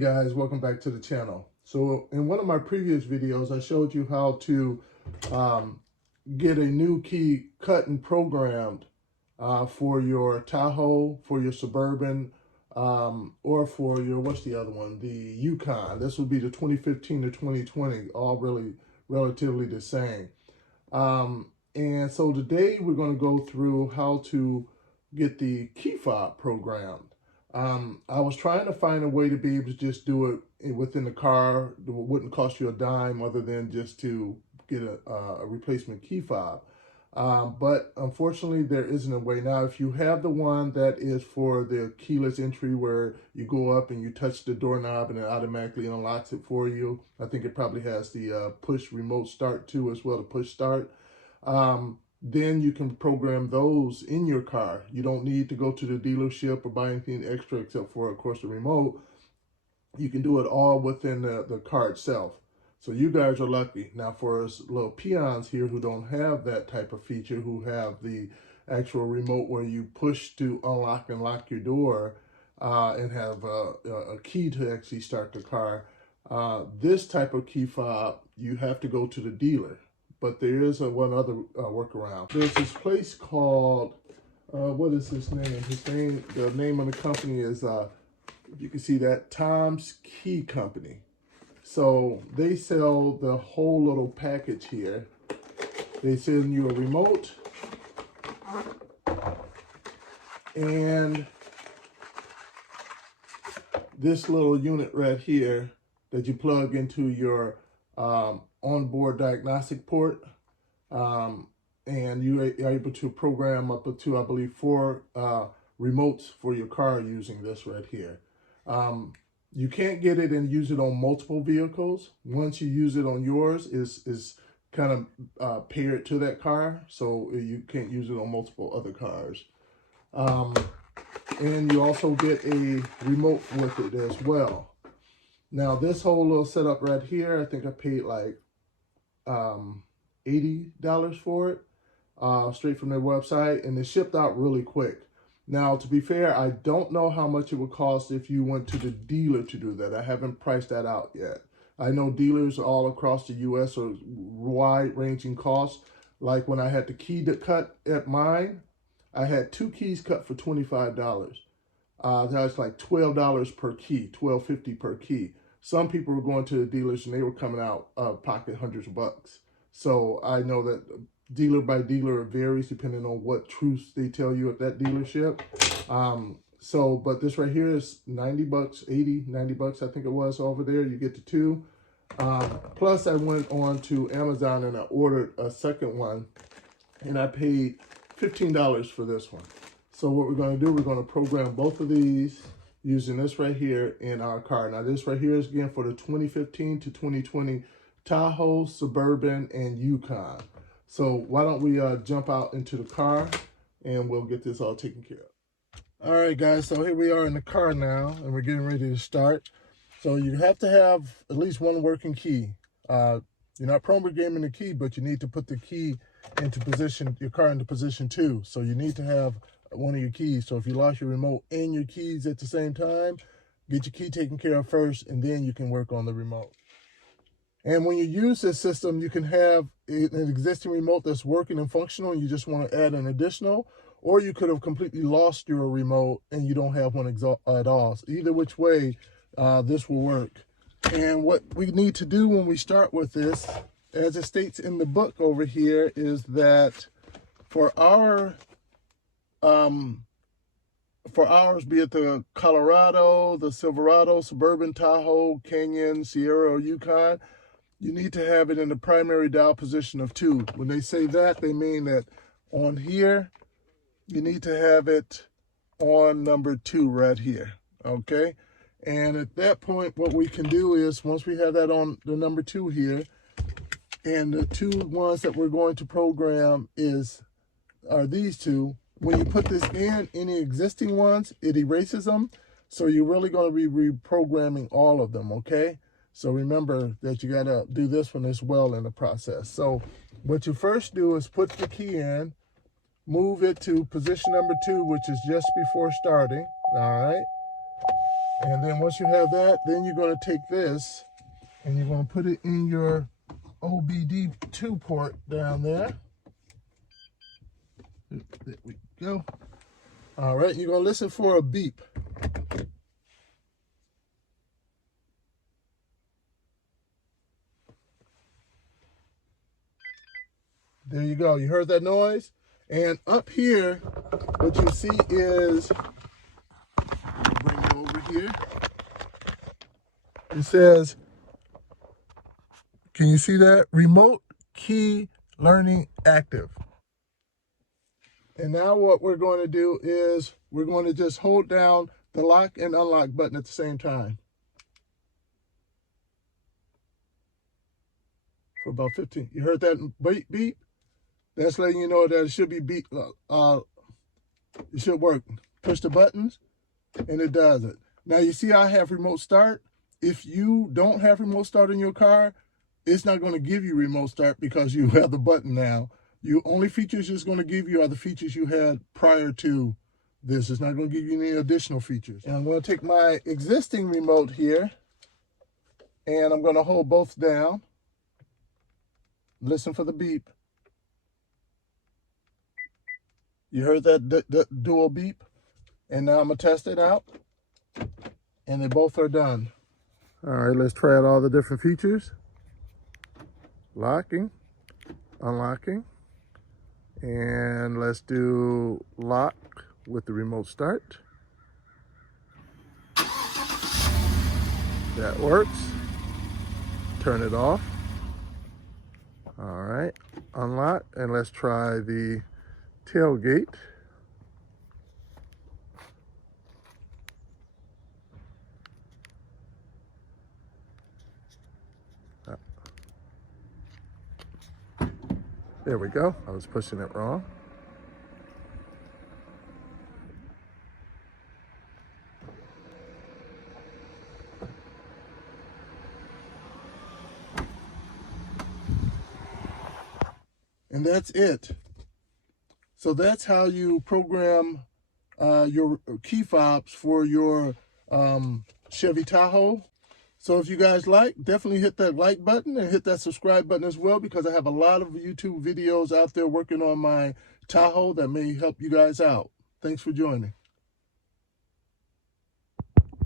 guys, welcome back to the channel. So in one of my previous videos, I showed you how to get a new key cut and programmed for your Tahoe, for your Suburban, or for your, what's the other one? The Yukon. This would be the 2015 to 2020, all really relatively the same. And so today we're going to go through how to get the key fob programmed. I was trying to find a way to be able to just do it within the car. It wouldn't cost you a dime other than just to get a replacement key fob. But unfortunately, there isn't a way. Now, if you have the one that is for the keyless entry where you go up and you touch the doorknob and it automatically unlocks it for you, I think it probably has the push remote start too as well, the push start. Then you can program those in your car. You don't need to go to the dealership or buy anything extra except for, of course, the remote. You can do it all within the car itself. So you guys are lucky. Now for us little peons here who don't have that type of feature, who have the actual remote where you push to unlock and lock your door and have a key to actually start the car, this type of key fob, you have to go to the dealer. But there is one other workaround. There's this place called, what is his name? The name of the company is, you can see that, Tom's Key Company. So they sell the whole little package here. They send you a remote and this little unit right here that you plug into your onboard diagnostic port, and you are able to program up to, I believe, 4 remotes for your car using this right here. You can't get it and use it on multiple vehicles. Once you use it on yours, is kind of paired to that car, so you can't use it on multiple other cars. And you also get a remote with it as well. Now this whole little setup right here, I think I paid like $80 for it, straight from their website, and it shipped out really quick. Now, to be fair, I don't know how much it would cost if you went to the dealer to do that. I haven't priced that out yet. I know dealers all across the U.S. are wide-ranging costs. Like when I had the key to cut at mine, I had 2 keys cut for $25. That was like $12 per key, $12.50 per key. Some people were going to the dealers and they were coming out pocket hundreds of bucks. So I know that dealer by dealer it varies depending on what truths they tell you at that dealership. But this right here is 90 bucks, 80, 90 bucks, I think it was over there. You get the 2. Plus I went on to Amazon and I ordered a second one and I paid $15 for this one. So what we're going to do, we're going to program both of these using this right here in our car. Now this right here is again for the 2015 to 2020 Tahoe, Suburban, and Yukon. So why don't we jump out into the car and we'll get this all taken care of. All right, guys, so here we are in the car now and we're getting ready to start. So you have to have at least one working key. You're not programming the key, but you need to put the key into position, your car into position 2. So you need to have one of your keys. So if you lost your remote and your keys at the same time, get your key taken care of first and then you can work on the remote. And when you use this system, you can have an existing remote that's working and functional and you just want to add an additional, or you could have completely lost your remote and you don't have one at all. So either which way, this will work. And what we need to do when we start with this, as it states in the book over here, is that for ours, be it the Colorado, the Silverado, Suburban, Tahoe, Canyon, Sierra, or Yukon, you need to have it in the primary dial position of 2. When they say that, they mean that on here, you need to have it on number 2 right here, okay? And at that point, what we can do is, once we have that on the number 2 here, and the 2 ones that we're going to program are these 2, when you put this in, any existing ones, it erases them. So you're really going to be reprogramming all of them, okay? So remember that you got to do this one as well in the process. So what you first do is put the key in, move it to position number 2, which is just before starting, all right? And then once you have that, then you're going to take this and you're going to put it in your OBD2 port down there. There we go. All right, you're going to listen for a beep. There you go. You heard that noise? And up here, what you see is, bring it over here. It says, can you see that? Remote key learning active. And now what we're going to do is we're going to just hold down the lock and unlock button at the same time. For about 15. You heard that beep beep? That's letting you know that it should be beep. It should work. Push the buttons and it does it. Now you see I have remote start. If you don't have remote start in your car, it's not going to give you remote start because you have the button now. The only features it's going to give you are the features you had prior to this. It's not going to give you any additional features. And I'm going to take my existing remote here and I'm going to hold both down. Listen for the beep. You heard that dual beep? And now I'm going to test it out. And they both are done. All right, let's try out all the different features. Locking, unlocking. And let's do lock with the remote start. That works. Turn it off. All right, unlock, and let's try the tailgate. There we go. I was pushing it wrong. And that's it. So that's how you program your key fobs for your Chevy Tahoe. So if you guys like, definitely hit that like button and hit that subscribe button as well, because I have a lot of YouTube videos out there working on my Tahoe that may help you guys out. Thanks for joining.